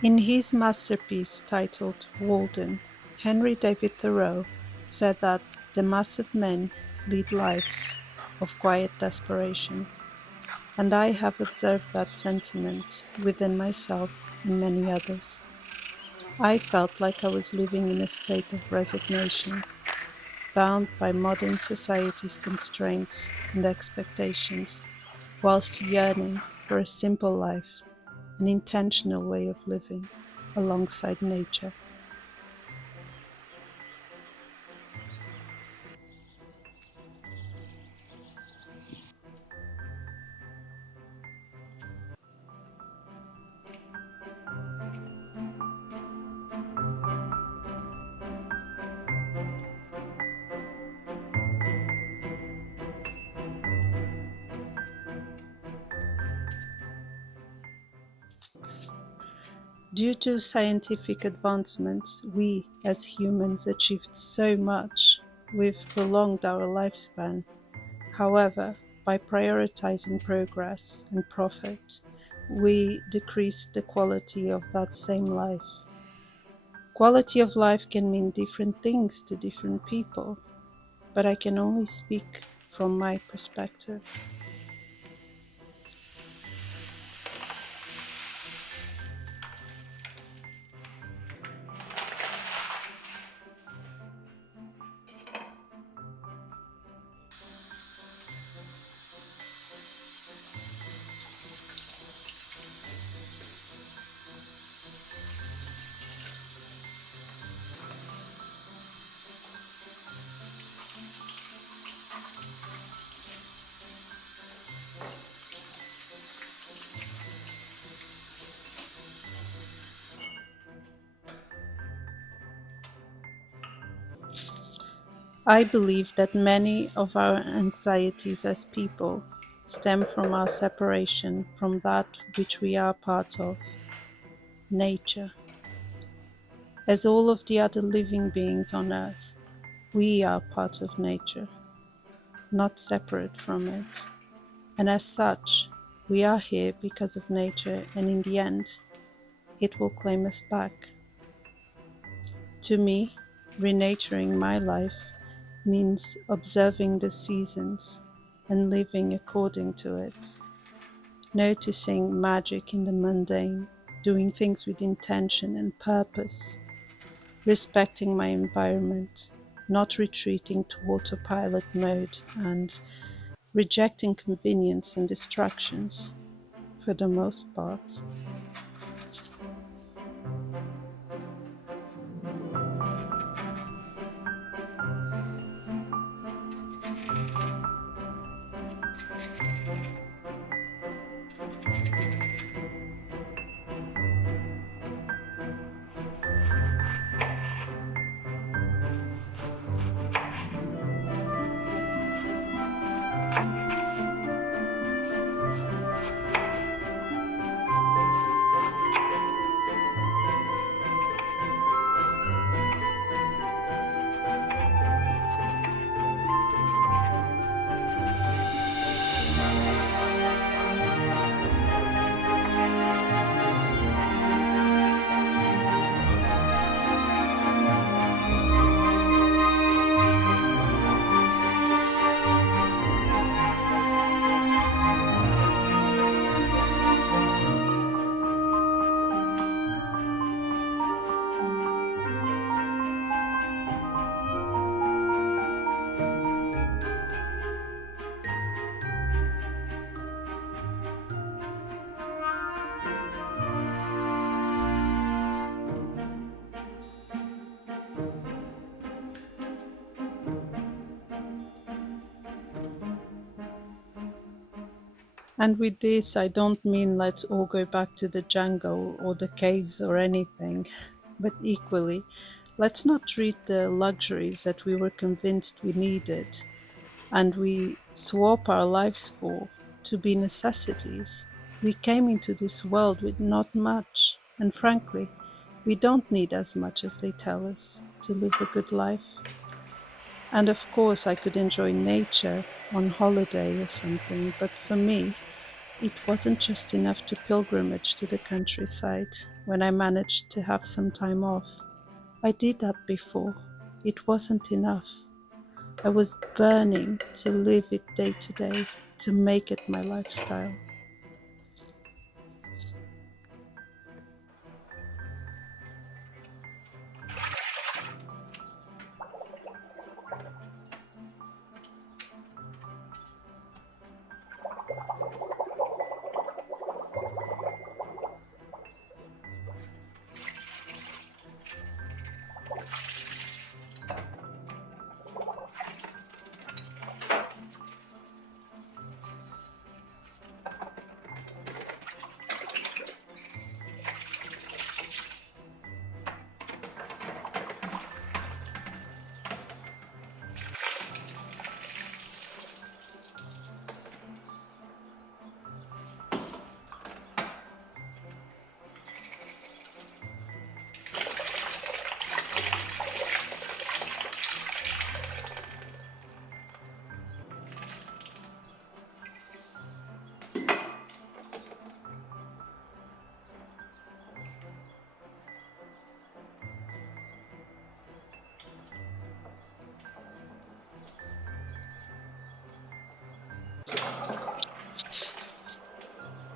In his masterpiece titled Walden, Henry David Thoreau said that the mass of men lead lives of quiet desperation, and I have observed that sentiment within myself and many others. I felt like I was living in a state of resignation, bound by modern society's constraints and expectations, whilst yearning for a simple life, an intentional way of living alongside nature. Due to scientific advancements, we as humans achieved so much. We've prolonged our lifespan. However, by prioritizing progress and profit, we decreased the quality of that same life. Quality of life can mean different things to different people, but I can only speak from my perspective. I believe that many of our anxieties as people stem from our separation from that which we are part of, nature. As all of the other living beings on earth, we are part of nature, not separate from it. And as such, we are here because of nature, and in the end, it will claim us back. To me, renaturing my life means observing the seasons and living according to it, noticing magic in the mundane, doing things with intention and purpose, respecting my environment, not retreating to autopilot mode, and rejecting convenience and distractions for the most part. And with this, I don't mean let's all go back to the jungle or the caves or anything, but equally, let's not treat the luxuries that we were convinced we needed and we swap our lives for to be necessities. We came into this world with not much, and frankly, we don't need as much as they tell us to live a good life. And of course, I could enjoy nature on holiday or something, but for me, It wasn't just enough to pilgrimage to the countryside when I managed to have some time off. I did that before. It wasn't enough. I was burning to live it day to day, to make it my lifestyle.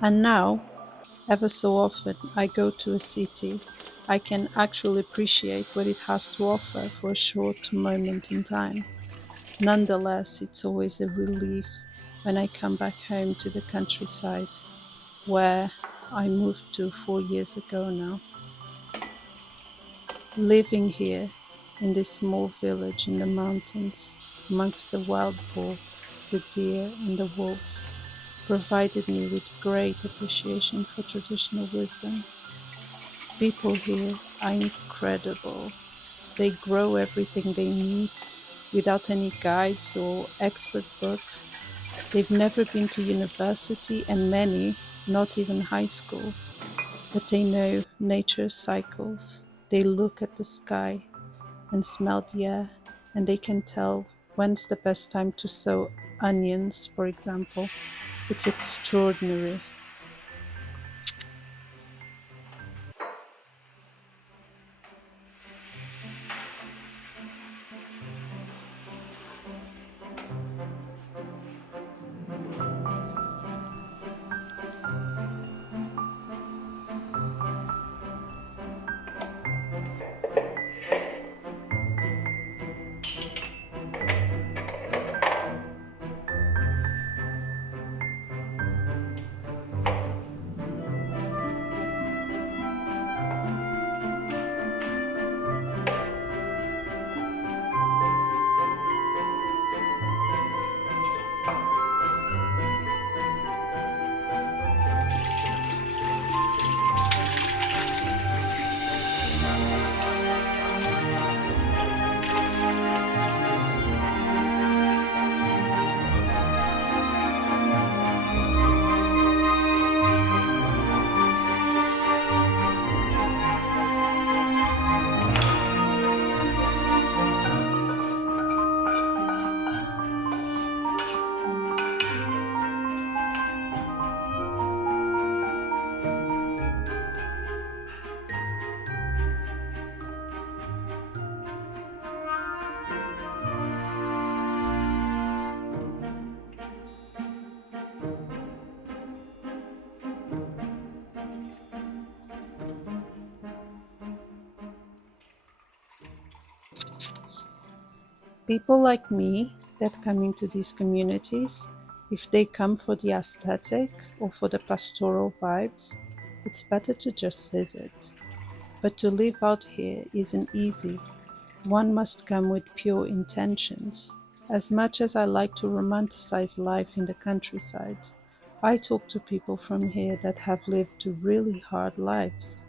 And now, ever so often, I go to a city. I can actually appreciate what it has to offer for a short moment in time. Nonetheless, it's always a relief when I come back home to the countryside, where I moved to 4 years ago now. Living here in this small village in the mountains, amongst the wild boar, the deer, and the wolves, provided me with great appreciation for traditional wisdom. People here are incredible. They grow everything they need without any guides or expert books. They've never been to university, and many not even high school, but they know nature's cycles. They look at the sky and smell the air, and they can tell when's the best time to sow onions, for example. It's extraordinary. People like me that come into these communities, if they come for the aesthetic or for the pastoral vibes, it's better to just visit. But to live out here isn't easy. One must come with pure intentions. As much as I like to romanticize life in the countryside, I talk to people from here that have lived really hard lives.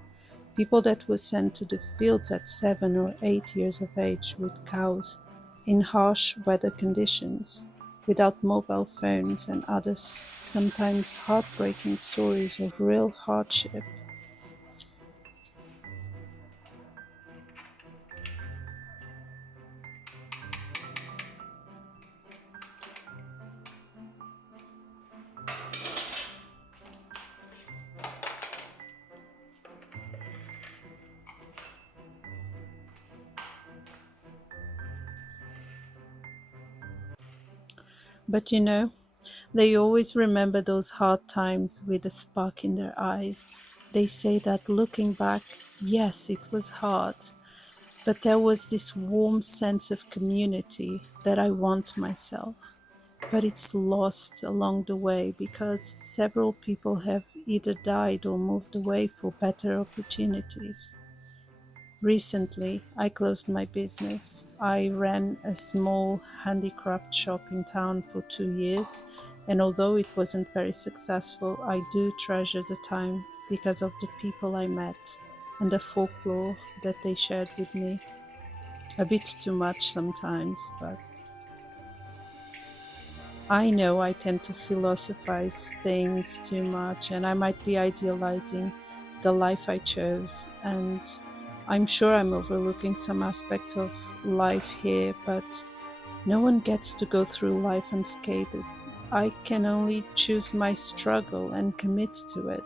People that were sent to the fields at 7 or 8 years of age with cows in harsh weather conditions, without mobile phones, and other sometimes heartbreaking stories of real hardship. But you know, they always remember those hard times with a spark in their eyes. They say that looking back, yes, it was hard, but there was this warm sense of community that I want myself. But it's lost along the way because several people have either died or moved away for better opportunities. Recently, I closed my business. I ran a small handicraft shop in town for 2 years, and although it wasn't very successful, I do treasure the time because of the people I met and the folklore that they shared with me. A bit too much sometimes, but I know I tend to philosophize things too much, and I might be idealizing the life I chose. And I'm sure I'm overlooking some aspects of life here, but no one gets to go through life unscathed. I can only choose my struggle and commit to it.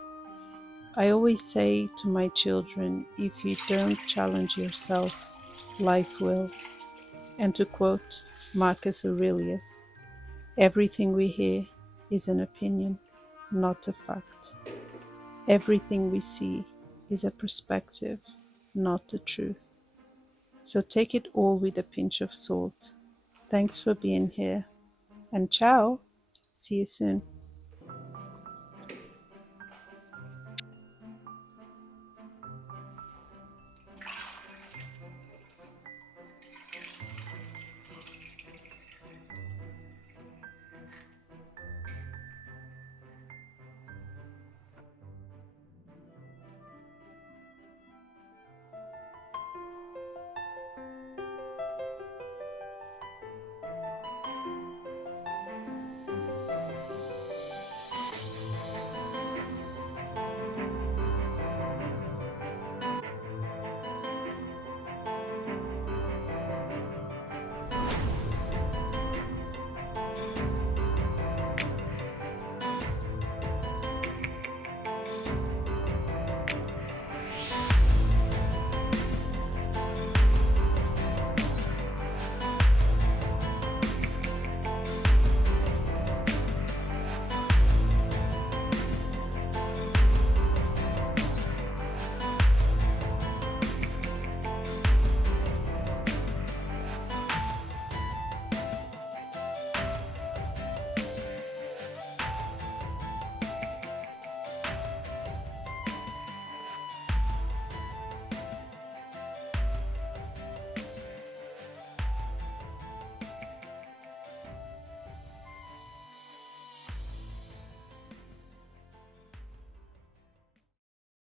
I always say to my children, if you don't challenge yourself, life will. And to quote Marcus Aurelius, everything we hear is an opinion, not a fact. Everything we see is a perspective, not the truth. So take it all with a pinch of salt. Thanks for being here, and ciao. See you soon.